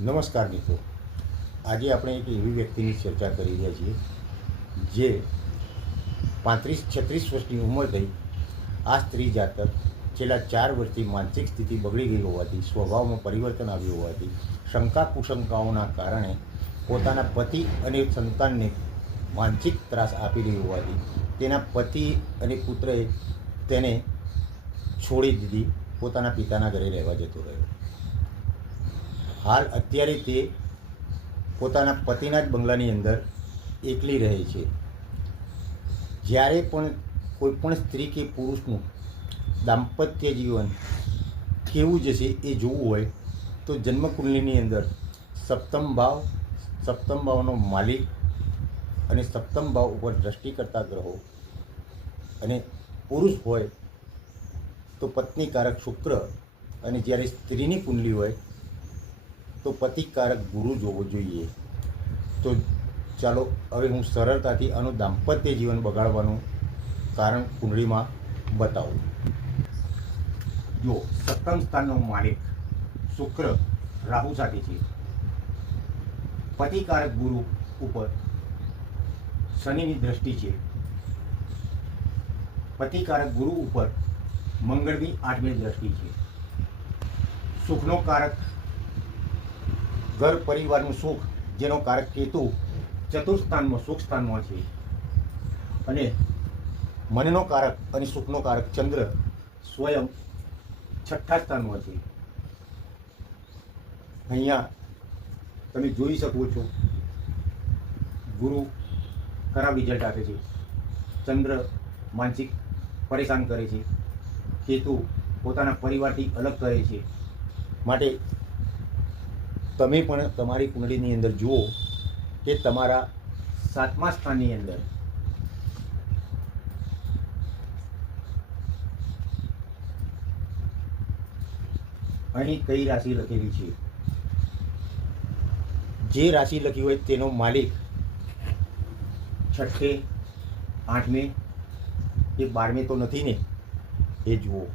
નમસ્કાર મિત્રો. આજે આપણે એક એવી વ્યક્તિની ચર્ચા કરી રહ્યા છીએ, જે પાંત્રીસ છત્રીસ વર્ષની ઉંમર થઈ, આ સ્ત્રી જાતક છેલ્લા ચાર વર્ષથી માનસિક સ્થિતિ બગડી ગઈ હોવાથી, સ્વભાવમાં પરિવર્તન આવ્યું હોવાથી, શંકા કુશંકાઓના કારણે પોતાના પતિ અને સંતાનને માનસિક ત્રાસ આપી રહી હોવાથી, તેના પતિ અને પુત્રએ તેને છોડી દીધી, પોતાના પિતાના ઘરે રહેવા જતો રહ્યો. હાલ અત્યારે તે પોતાના પતિના જ બંગલાની અંદર એકલી રહે છે. જ્યારે પણ કોઈ પણ સ્ત્રી કે પુરુષનું દાંપત્ય જીવન કેવું જશે એ જોવું હોય, તો જન્મકુંડલીની અંદર સપ્તમ ભાવ, સપ્તમ ભાવનો માલિક અને સપ્તમ ભાવ ઉપર દ્રષ્ટિ કરતા ગ્રહો અને પુરુષ હોય તો પત્નીકારક શુક્ર અને જ્યારે સ્ત્રીની કુંડલી હોય તો પતિકારક ગુરુ જોવો જોઈએ. તો ચાલો, હવે હું સરળતાથી આનું દાંપત્ય જીવન બગાડવાનું કારણ કુંડળીમાં બતાવું. જો, સપ્તમ સ્થાનનો માલિક શુક્ર રાહુ સાથે છે. પતિકારક ગુરુ ઉપર શનિની દ્રષ્ટિ છે. પતિકારક ગુરુ ઉપર મંગળની આઠમી દ્રષ્ટિ છે. સુખનો કારક ઘર પરિવારનું સુખ, જેનો કારક કેતુ ચતુર્સ્થાનમાં સુખ સ્થાનમાં છે. અને મનનો કારક અને સુખનો કારક ચંદ્ર સ્વયં છઠ્ઠા સ્થાનમાં છે. અહીંયા તમે જોઈ શકો છો, ગુરુ ખરાબ રિઝલ્ટ આપે છે. ચંદ્ર માનસિક પરેશાન કરે છે. કેતુ પોતાના પરિવારથી અલગ કરે છે. માટે તમે પણ તમારી કુંડળીની અંદર જુઓ કે તમારા સાતમા સ્થાનની અંદર અહીં કઈ રાશિ લખેલી છે? જે રાશિ લખી હોય તેનો માલિક છઠ્ઠે, આઠમે કે બારમે તો નથી ને? એ જુઓ.